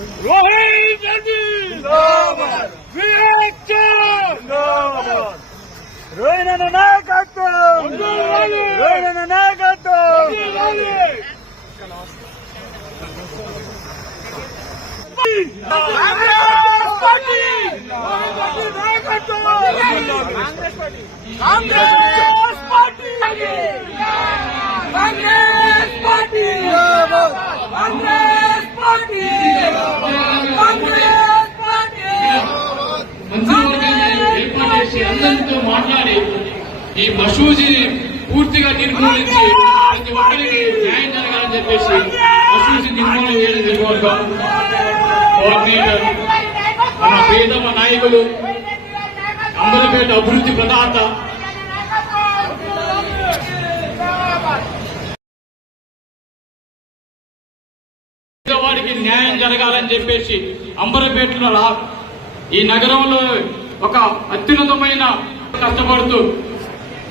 रोहित रेड्डी रोहित नायकत्व रोहित नायकत्व అందరితో మాట్లాడి ఈ మసూజీని పూర్తిగా నిర్మూలించి ప్రతి ఒక్కరికి న్యాయం జరగాలని చెప్పేసి మసూజీ నిర్మూలన చేయడం నియోజకవర్గం కోఆర్డినేటర్ మన పేదమ నాయకులు అంబలపేట అభివృద్ధి ప్రదాత వారికి న్యాయం జరగాలని చెప్పేసి అంబలపేటలో ఈ నగరంలో ఒక అత్యున్నతమైన కష్టపడుతూ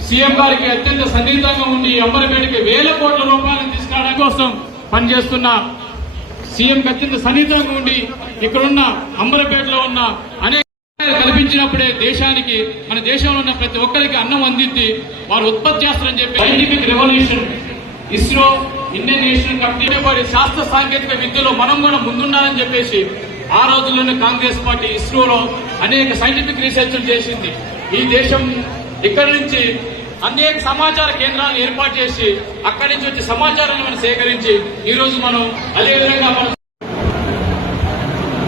సీఎం గారికి అత్యంత సన్నిహితంగా ఉండి అంబలపేటకి వేల కోట్ల రూపాయలను తీసుకురావడం కోసం పనిచేస్తున్న సీఎంకి అత్యంత సన్నిహితంగా ఉండి ఇక్కడున్న అంబలపేటలో ఉన్న అనేక కల్పించినప్పుడే దేశానికి మన దేశంలో ఉన్న ప్రతి ఒక్కరికి అన్నం అందింది వారు ఉత్పత్తి చేస్తారని చెప్పి scientific revolution ISRO Indian national committee శాస్త్ర సాంకేతిక విద్యలో మనం కూడా ముందుండాలని చెప్పేసి ఆ రోజుల్లోనే కాంగ్రెస్ పార్టీ ఇస్రోలో అనేక సైంటిఫిక్ రీసెర్చ్ చేసింది. ఈ దేశం ఇక్కడి నుంచి అనేక సమాచార కేంద్రాలను ఏర్పాటు చేసి అక్కడి నుంచి వచ్చే సమాచారాన్ని మనం సేకరించి ఈ రోజు మనం అదేవిధంగా మన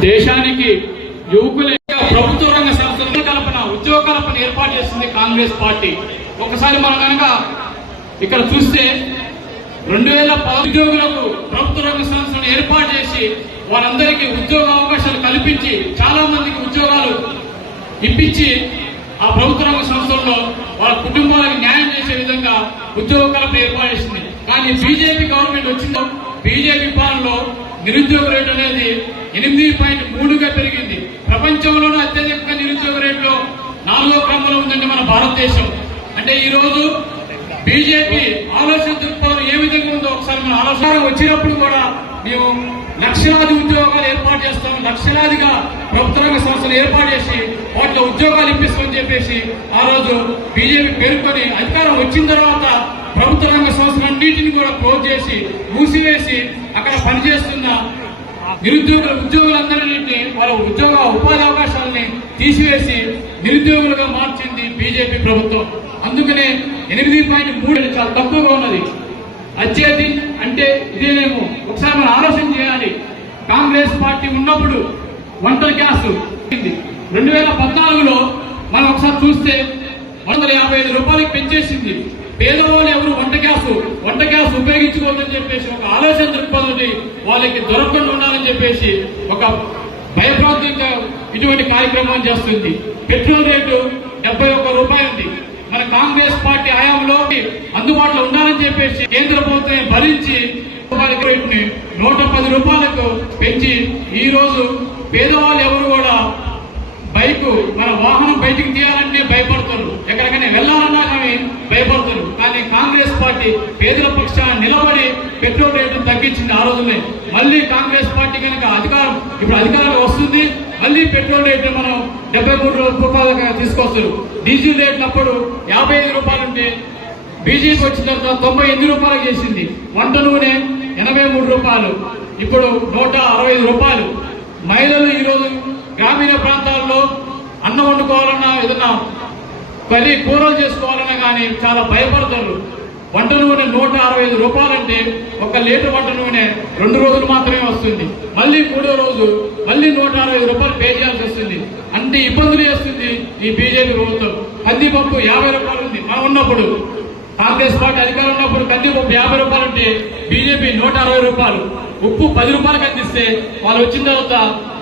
దేశానికి యువకుల ప్రభుత్వ రంగ సంస్థల కల్పన ఉద్యోగ కల్పన ఏర్పాటు చేస్తుంది కాంగ్రెస్ పార్టీ. ఒకసారి మనం కనుక ఇక్కడ చూస్తే 2010 ఉద్యోగులకు ప్రభుత్వ రంగ సంస్థలను ఏర్పాటు చేసి వారందరికీ ఉద్యోగ అవకాశాలు కల్పించి చాలా మందికి ఉద్యోగాలు ఇప్పించి ఆ ప్రభుత్వ రంగ సంస్థల్లో వాళ్ళ కుటుంబాలకు న్యాయం చేసే విధంగా ఉద్యోగ కల్పన ఏర్పాటు చేసింది. కానీ బీజేపీ గవర్నమెంట్ వచ్చిందో బీజేపీ పాలనలో నిరుద్యోగ రేటు అనేది 8.3గా పెరిగింది. ప్రపంచంలోనే అత్యధికంగా నిరుద్యోగ రేటులో 4వ క్రమంలో ఉందండి మన భారతదేశం. అంటే ఈ రోజు బీజేపీ ఆలోచన దృక్పథం ఏ విధంగా ఉందో ఒకసారి మన ఆలోచన వచ్చినప్పుడు కూడా మేము లక్షలాది ఉద్యోగాలు ఏర్పాటు చేస్తాం, లక్షలాదిగా ప్రభుత్వ రంగ సంస్థలు ఏర్పాటు చేసి వాటిలో ఉద్యోగాలు ఇప్పిస్తామని చెప్పేసి ఆ రోజు బీజేపీ పేర్కొని అధికారం వచ్చిన తర్వాత ప్రభుత్వ రంగ సంస్థలన్నింటినీ కూడా క్లోజ్ చేసి మూసివేసి అక్కడ పనిచేస్తున్న ఉద్యోగులందరినీ వాళ్ళ ఉపాధి అవకాశాలని తీసివేసి నిరుద్యోగులుగా మార్చింది బీజేపీ ప్రభుత్వం. అందుకనే 8.3 చాలా తక్కువగా ఉన్నది. అచ్చేది అంటే ఇదేనేమో ఒకసారి మనం ఆలోచన చేయాలి. కాంగ్రెస్ పార్టీ ఉన్నప్పుడు వంటల గ్యాస్ 2014లో మనం ఒకసారి చూస్తే 155 రూపాయలకి పెంచేసింది. పేదవాళ్ళు ఎవరు వంట గ్యాస్ ఉపయోగించుకోవద్దని చెప్పేసి ఒక ఆలోచన దృక్పథండి వాళ్ళకి దొరకకుండా ఉండాలని చెప్పేసి ఒక భయప్రాంతంగా ఇటువంటి కార్యక్రమం చేస్తుంది. పెట్రోల్ రేటు 71 రూపాయలు ఉంది. మన కాంగ్రెస్ పార్టీ హయాంలో అందుబాటులో ఉండాలని చెప్పేసి కేంద్ర ప్రభుత్వం భరించి 110 రూపాయలకు పెంచి ఈ రోజు పేదవాళ్ళు ఎవరు కూడా మన వాహనం బయటికి తీయాలంటే భయపడతారు, ఎక్కడికైనా వెళ్లాలన్నా కానీ భయపడతారు. కానీ కాంగ్రెస్ పార్టీ పేదల పక్షాన నిలబడి పెట్రోల్ రేటును తగ్గించింది. ఆ రోజునే మళ్ళీ కాంగ్రెస్ పార్టీ కనుక ఇప్పుడు అధికారం వస్తుంది, మళ్ళీ పెట్రోల్ రేటు మనం 73 రూపాయలుగా తీసుకొస్తారు. డీజిల్ రేట్లు అప్పుడు 55 రూపాయలు ఉంటే బీజేపీ వచ్చిన తర్వాత 98 రూపాయలు చేసింది. వంట నూనె 83 రూపాయలు, ఇప్పుడు 165 రూపాయలు. మహిళలు ఈరోజు గ్రామీణ ప్రాంతాల్లో అన్నం వండుకోవాలన్నా ఏదన్నా కూరలు చేసుకోవాలన్నా కానీ చాలా భయపడతారు. వంట నూనె 165 రూపాయలంటే 1 లీటర్ వంట నూనె 2 రోజులు మాత్రమే వస్తుంది. మళ్ళీ 3వ రోజు మళ్ళీ 165 రూపాయలు పే చేయాల్సి వస్తుంది. అన్ని ఇబ్బందులు చేస్తుంది ఈ బీజేపీ ప్రభుత్వం. కందిపప్పు 50 రూపాయలు ఉంది. మనం ఉన్నప్పుడు కాంగ్రెస్ పార్టీ అధికారం ఉన్నప్పుడు కందిపప్పు 50 రూపాయలు ఉంటే బీజేపీ 160 రూపాయలు. ఉప్పు 10 రూపాయలకు అందిస్తే వాళ్ళు వచ్చిన తర్వాత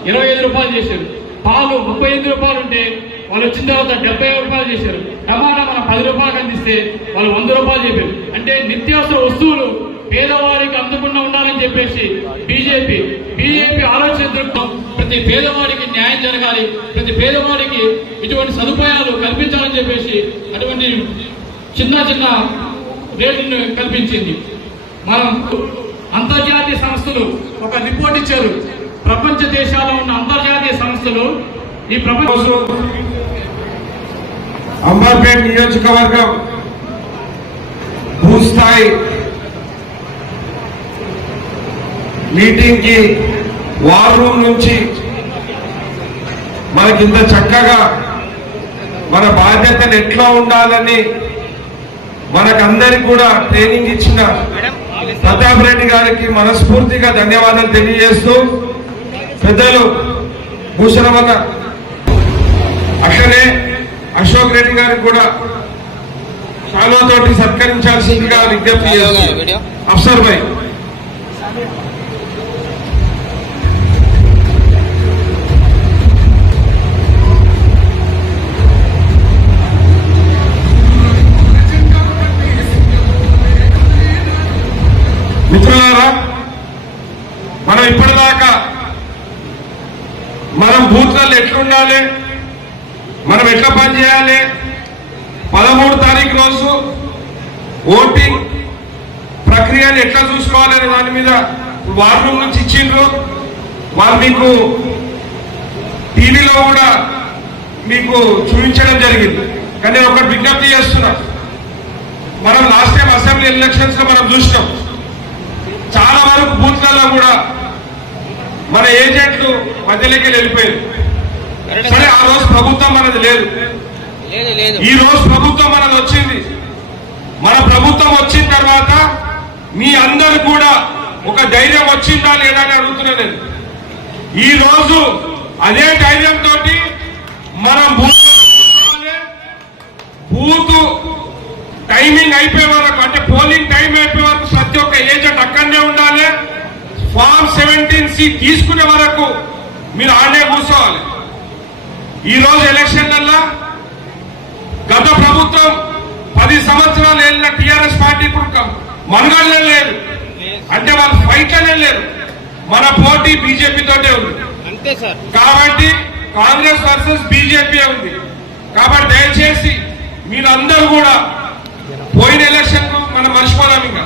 25 రూపాయలు చేశారు. పాలు 38 రూపాయలు ఉంటే వాళ్ళు వచ్చిన తర్వాత 75 రూపాయలు చేశారు. టమాటా మనం 10 రూపాయలకు అందిస్తే వాళ్ళు 100 రూపాయలు చెప్పారు. అంటే నిత్యావసర వస్తువులు పేదవారికి అందకుండా ఉండాలని చెప్పేసి బీజేపీ ఆలోచన దృక్పథం ప్రతి పేదవాడికి న్యాయం జరగాలి, ప్రతి పేదవాడికి ఇటువంటి సదుపాయాలు కల్పించాలని చెప్పేసి అటువంటి చిన్న రేట్లను కల్పించింది. మనం అంతర్జాతీయ సంస్థలు ఒక రిపోర్ట్ ఇచ్చారు. ప్రపంచ దేశాల్లో ఉన్న అంతర్జాతీయ సంస్థలు ఈ ప్రపంచ అంబర్పేట్ నియోజకవర్గం భూస్థాయి మీటింగ్ కి వార్ రూమ్ నుంచి మనకింత చక్కగా మన బాధ్యతను ఎట్లా ఉండాలని మనకందరికి కూడా ట్రైనింగ్ ఇచ్చిన ప్రతాప్ రెడ్డి గారికి మనస్ఫూర్తిగా ధన్యవాదాలు తెలియజేస్తూ పెద్దలు భూషణమన్న అట్లనే అశోక్ రెడ్డి గారికి కూడా శాలువతోటి సత్కరించాల్సిందిగా విజ్ఞప్తి చేస్తున్నారు. అఫ్సర్ భాయ్ మిత్రులారా, మనం ఇప్పటిదాకా మనం బూత్లలో ఎట్లుండాలి, మనం ఎట్లా పనిచేయాలి, 13 తారీఖు రోజు ఓటింగ్ ప్రక్రియను ఎట్లా చూసుకోవాలనే దాని మీద వార్ రూమ్ నుంచి ఇచ్చిండ్రు. వాళ్ళు మీకు టీవీలో కూడా మీకు చూపించడం జరిగింది. కానీ నేను ఒకటి విజ్ఞప్తి చేస్తున్నా, మనం లాస్ట్ టైం అసెంబ్లీ ఎలక్షన్స్ లో మనం చూసినాం, చాలా వరకు బూత్లలో కూడా మన ఏజెంట్లు మధ్యలోకి వెళ్ళిపోయారు. సరే, ఆ రోజు ప్రభుత్వం మనది లేదు, ఈ రోజు ప్రభుత్వం మనది వచ్చింది. మన ప్రభుత్వం వచ్చిన తర్వాత మీ అందరు కూడా ఒక ధైర్యం వచ్చిందా లేదా అని అడుగుతున్నా నేను. ఈ రోజు అదే ధైర్యంతో మనం బూత్ టైమింగ్ అయిపోయే వరకు, అంటే పోలింగ్ టైం అయిపోయే వరకు ప్రతి ఒక్క ఏజెంట్ అక్కడనే ఉండాలి. ఫామ్ 17C తీసుకునే వరకు మీరు ఆడే కూర్చోవాలి. ఈ రోజు ఎలక్షన్లలో గత ప్రభుత్వం 10 సంవత్సరాలు వెళ్ళిన టీఆర్ఎస్ పార్టీ ఇప్పుడు మనుగడలే లేదు, అంటే వాళ్ళు ఫైట్లనే లేరు. మన పోటీ బీజేపీ తోటే ఉంది. కాబట్టి కాంగ్రెస్ వర్సెస్ బీజేపీ ఉంది. కాబట్టి దయచేసి మీరందరూ కూడా పోయిన ఎలక్షన్ మనం మర్చిపోదాం. ఇంకా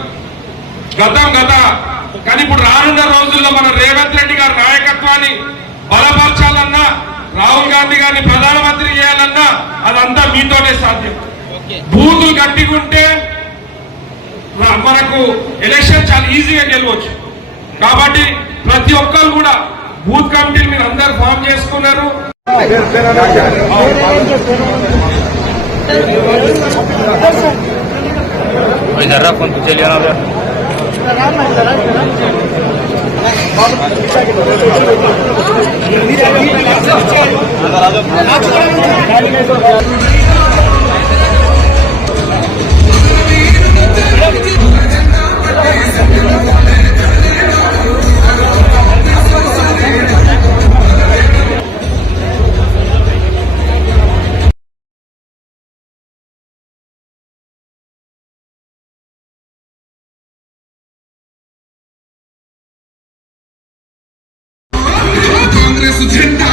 గత కానీ ఇప్పుడు రానున్న రోజుల్లో మన రేవంత్ రెడ్డి గారి నాయకత్వాన్ని బలపరచాలన్నా, రాహుల్ గాంధీ గారిని ప్రధానమంత్రి చేయాలన్నా అదంతా మీతోనే సాధ్యం. బూతులు గట్టిగుంటే మనకు ఎలక్షన్ చాలా ఈజీగా గెలవచ్చు. కాబట్టి ప్రతి ఒక్కరు కూడా బూత్ కమిటీలు మీరు అందరు ఫామ్ చేసుకున్నారు. కాంగ్రెస్ జెండా